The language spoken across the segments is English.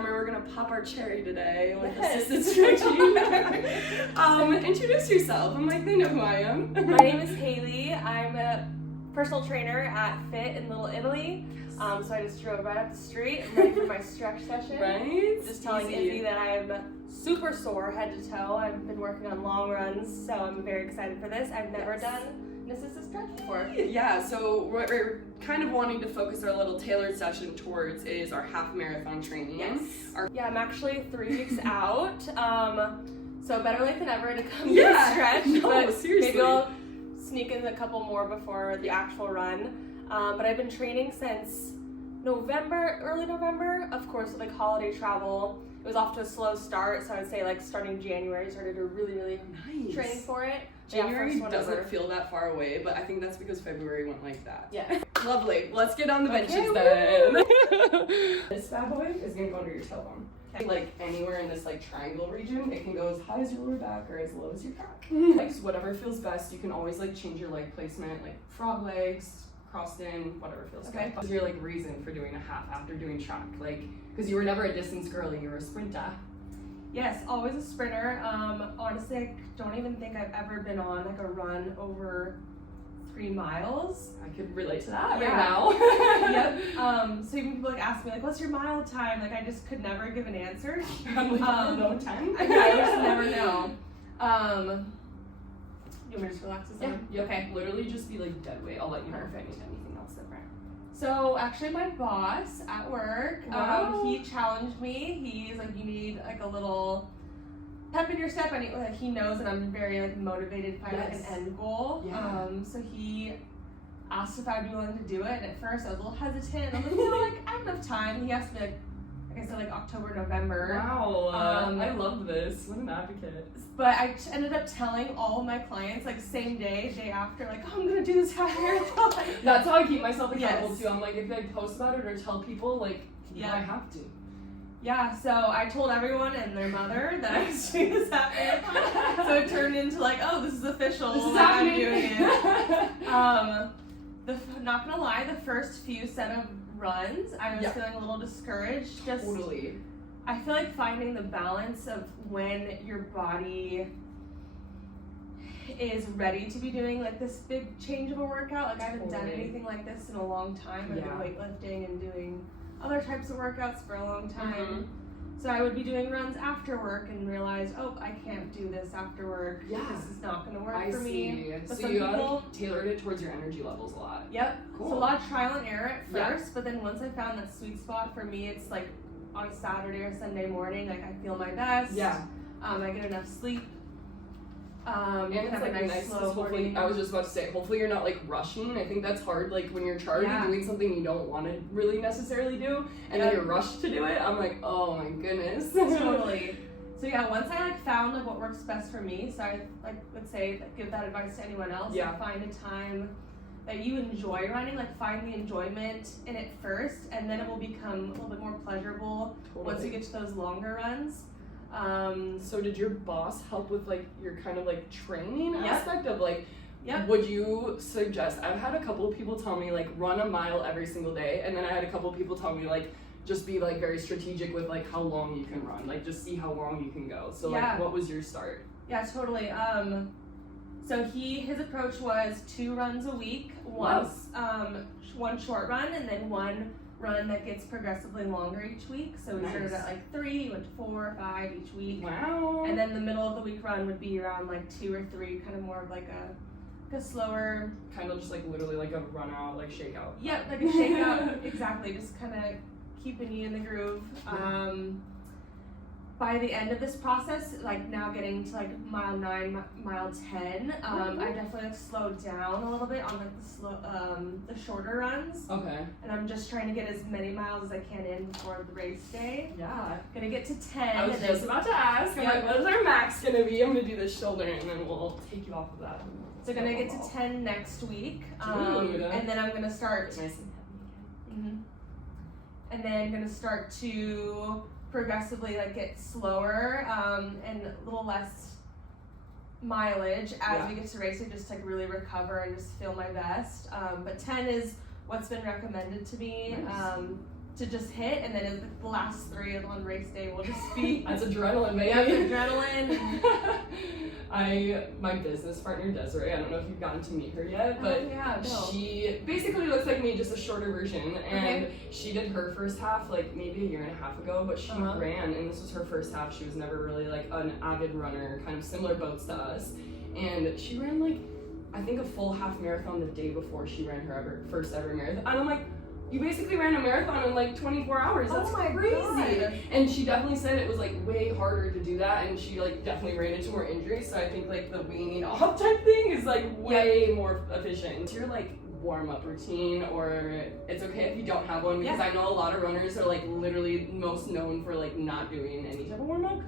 timer. We're gonna pop our cherry today with assisted stretching. Introduce yourself. I'm like, they know who I am. My name is Hailey. I'm a personal trainer at Fit in Little Italy. So I just drove right up the street. I'm ready for my stretch session. Right? Just telling Izzy that I'm super sore head to toe. I've been working on long runs, so I'm very excited for this. I've never done an assisted stretch before. Yeah, so what we're kind of wanting to focus our little tailored session towards is our half marathon training. Yes. Yeah, I'm actually 3 weeks out. So better late than ever to come get a stretch. No, but seriously. maybe I'll sneak in a couple more before the actual run. But I've been training since early November. Of course, with like holiday travel, it was off to a slow start. So I would say like starting January, started to really training for it. January doesn't feel that far away, but I think that's because February went like that. Yeah. Lovely. Let's get on the benches then. This bad boy is gonna go under your tailbone. Okay. Like anywhere in this like triangle region, it can go as high as your lower back or as low as your back. Like whatever feels best. You can always like change your leg placement, like frog legs, crossed in, whatever feels good. What was your like reason for doing a half after doing track? Like, because you were never a distance girl, you were a sprinter. Yes, always a sprinter. Honestly, I don't even think I've ever been on like a run over 3 miles. I could relate to that right now. Yep. So even people like ask me like, what's your mile time? Like I just could never give an answer. I'm like, no 10. I just never know. You want me to just relax this one? Yeah. Okay. Literally just be like dead weight. I'll let you know if I need anything else different. So actually my boss at work, he challenged me. He's like, you need like a little pep in your step. I need, like, he knows that I'm very like motivated to find like an end goal. Yeah. So he asked if I'd be willing to do it. And at first I was a little hesitant. I'm like, you know, like I have enough time. He asked me like I said, like October, November. Wow. I love this. What an advocate. But I ended up telling all of my clients like same day after, like, oh, I'm gonna do this half marathon. That's how I keep myself accountable too. I'm like, if I post about it or tell people, like, I have to. Yeah, so I told everyone and their mother that I was doing this half marathon. So it turned into like, oh, this is official. This is like, happening. I'm doing it. Not gonna lie, the first few set of runs, I was feeling a little discouraged. Just totally. I feel like finding the balance of when your body is ready to be doing like this big change of a workout. Like I haven't done anything like this in a long time. I've been weightlifting and doing other types of workouts for a long time. So I would be doing runs after work and realize, oh, I can't do this after work. Yeah. This is not going to work for me. But so you tailored it towards your energy levels a lot. Yep. Cool. So a lot of trial and error at first, but then once I found that sweet spot for me, it's like on a Saturday or Sunday morning, like I feel my best. Yeah. I get enough sleep. And it's like nice because hopefully, I was just about to say, hopefully you're not like rushing. I think that's hard, like when you're charged doing something you don't want to really necessarily do, and then you're rushed to do it. I'm like, oh my goodness. Totally. So yeah, once I like found like what works best for me, so I like would say like, give that advice to anyone else. Yeah. Like, find a time that you enjoy running, like find the enjoyment in it first, and then it will become a little bit more pleasurable once you get to those longer runs. So did your boss help with like your kind of like training aspect of like, Yep. Would you suggest, I've had a couple of people tell me like run a mile every single day, and then I had a couple of people tell me like just be like very strategic with like how long you can run, like just see how long you can go. So like what was your start? Yeah, totally. So his approach was 2 runs a week, one short run and then 1 run that gets progressively longer each week. So we started at like 3, went to 4, 5 each week. Wow. And then the middle of the week run would be around like 2 or 3, kind of more of like a slower, kind of just like literally like a run out, like shake out. Yeah, like a shakeout. Exactly, just kind of keeping you in the groove. By the end of this process, like now getting to like mile 9, mile 10, I definitely like slowed down a little bit on like the shorter runs. Okay. And I'm just trying to get as many miles as I can in before the race day. Yeah. Gonna get to 10. I was just about to ask. I'm like, what is our max gonna be? I'm gonna do this shoulder and then we'll take you off of that. So gonna get to 10 next week. Dude. And then I'm gonna start. Nice and heavy. And then gonna start to progressively like get slower and a little less mileage as we get to race it, just to like really recover and just feel my best. But 10 is what's been recommended to me to just hit, and then the last 3 on race day will just be That's adrenaline, baby. yeah, adrenaline. My business partner Desiree, I don't know if you've gotten to meet her yet, but no. she basically looks like me, just a shorter version, and she did her first half like maybe a year and a half ago, but she ran, and this was her first half. She was never really like an avid runner, kind of similar boats to us, and she ran like I think a full half marathon the day before she ran her first ever marathon, and I'm like, you basically ran a marathon in like 24 hours. That's crazy. God. And she definitely said it was like way harder to do that, and she like definitely ran into more injuries. So I think like the weaning off type thing is like way more efficient. It's your like warm up routine, or it's okay if you don't have one, because I know a lot of runners are like literally most known for like not doing any type of warm up.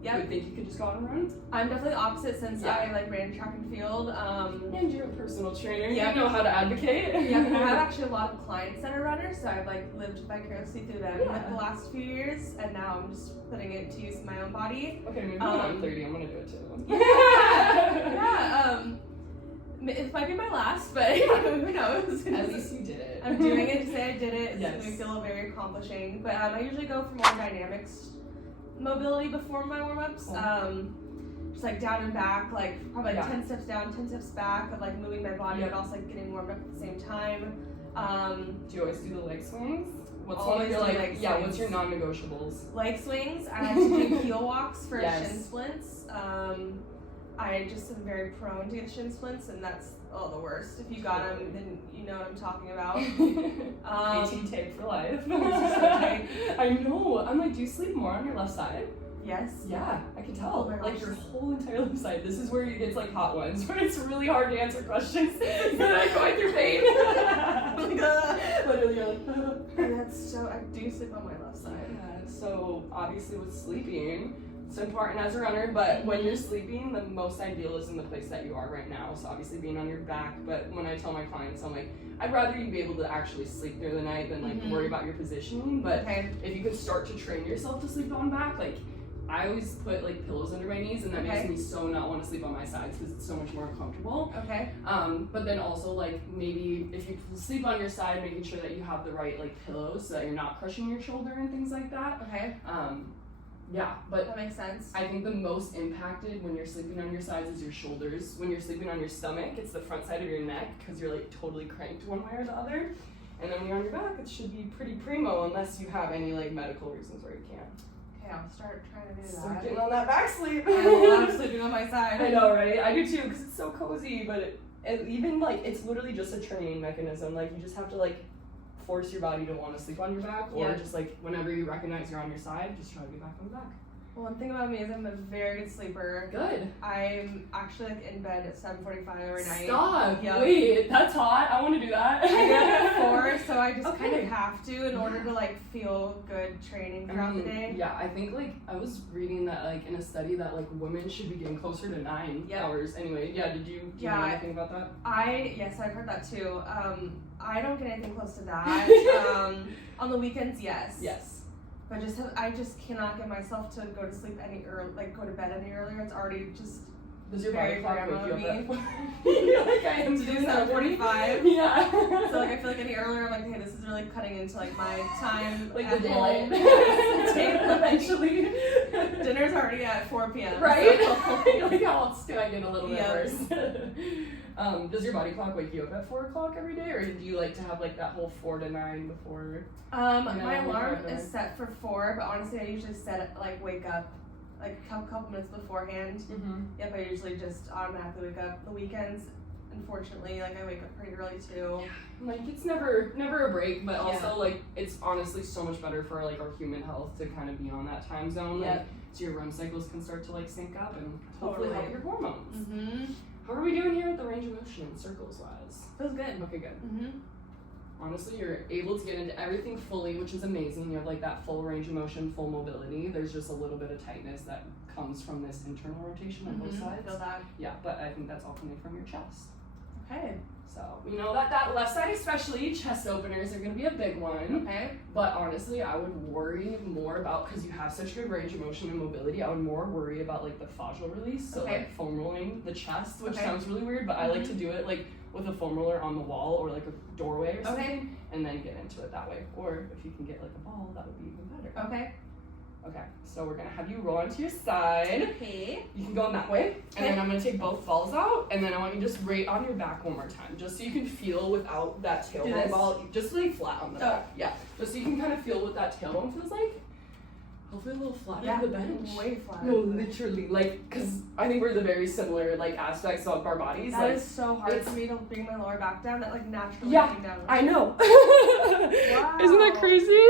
You would think you could just go out and run? I'm definitely opposite, since I like ran track and field. And you're a personal trainer. You know how to advocate. I have actually a lot of clients that are runners, so I've like lived vicariously through them like the last few years, and now I'm just putting it to use in my own body. Okay, maybe when I'm 30, I'm gonna do it too. It might be my last, but who knows? At least you did it. I'm doing it to say I did it. It's Yes. going to feel very accomplishing. But I usually go for more dynamics mobility before my warm-ups. Just like down and back, like probably like 10 steps down, 10 steps back, of like moving my body, but also like getting warmed up at the same time. Do you always do the leg swings? What's Always one of your do like leg what's swings. your non-negotiables? Leg swings. I like to do heel walks for Yes. shin splints. I just am very prone to get shin splints, and that's the worst. If you got them, then you know what I'm talking about. AT tape for life. tape. I know. I'm like, do you sleep more on your left side? Yes. Yeah, I can tell. Oh my like gosh. your whole entire left side. This is where it's like hot ones, where it's really hard to answer questions. You're like going through pain. Literally, you're like. That's so. I do sleep on my left side. Yeah, so obviously with sleeping, it's important as a runner, but when you're sleeping, the most ideal is in the place that you are right now. So obviously being on your back, but when I tell my clients, I'm like, I'd rather you be able to actually sleep through the night than like worry about your positioning. But if you could start to train yourself to sleep on back, like I always put like pillows under my knees, and that makes me so not want to sleep on my sides because it's so much more uncomfortable. But then also like maybe if you sleep on your side, making sure that you have the right like pillows so that you're not crushing your shoulder and things like that. Yeah, but that makes sense. I think the most impacted when you're sleeping on your sides is your shoulders. When you're sleeping on your stomach, it's the front side of your neck because you're like totally cranked one way or the other. And then when you're on your back, it should be pretty primo unless you have any like medical reasons where you can't. Okay, I'll start trying to do that. Start getting on that back sleep. I love sleeping on my side. I know, right? I do too because it's so cozy, but it even like it's literally just a training mechanism. Like you just have to like force your body to want to sleep on your back, or just like whenever you recognize you're on your side, just try to get back on the back. Well, one thing about me is I'm a very good sleeper. Good. I'm actually like in bed at 7:45 every night. Stop. Yep. Wait, that's hot. I want to do that. I get up at 4, so I just kind of have to in order to like feel good training throughout the day. Yeah, I think like I was reading that like in a study that like women should be getting closer to 9 hours. Anyway, did you know anything about that? Yes, I've heard that too. I don't get anything close to that. On the weekends, yes. Yes. But I just cannot get myself to go to sleep any early, like go to bed any earlier. It's already just does your body clock wake you up like I am to do 7:45. Yeah. So like I feel like any earlier, I'm like, hey, this is really cutting into like my time like at the home. Eventually. Dinner's already at 4 p.m. Right? So. You're like, how else can I get a little bit worse? Does your body clock wake you up at 4 o'clock every day, or do you like to have like that whole 4 to 9 before? My alarm is set for 4, but honestly, I usually set it like wake up like a couple minutes beforehand. Yep, I usually just automatically wake up. The weekends, unfortunately, like I wake up pretty early too. Like it's never a break, but also like it's honestly so much better for like our human health to kind of be on that time zone. Like, so your REM cycles can start to like sync up and hopefully help your hormones. How are we doing here with the range of motion, circles wise? Feels good. Okay, good. Honestly, you're able to get into everything fully, which is amazing. You have like that full range of motion, full mobility. There's just a little bit of tightness that comes from this internal rotation on both sides. I feel that. Yeah, but I think that's all coming from your chest. Okay. So we know that left side, especially chest openers, are gonna be a big one. Okay. But honestly, I would worry more about, because you have such good range of motion and mobility, I would more worry about like the fascial release. So like foam rolling the chest, which sounds really weird, but I like to do it like with a foam roller on the wall or like a doorway or something, and then get into it that way. Or if you can get like a ball, that would be even better. Okay. Okay, so we're gonna have you roll onto your side. Okay. You can go in that way, and then I'm gonna take both balls out, and then I want you just right on your back one more time, just so you can feel without that tailbone ball, just lay flat on the back. Yeah, just so you can kind of feel what that tailbone feels like. Hopefully a little flatter on the bench. Way flatter. No, literally, like, because I think we're the very similar, like, aspects of our bodies. That like, is so hard for me to bring my lower back down, that like naturally yeah, came down. I know. Wow. Isn't that crazy?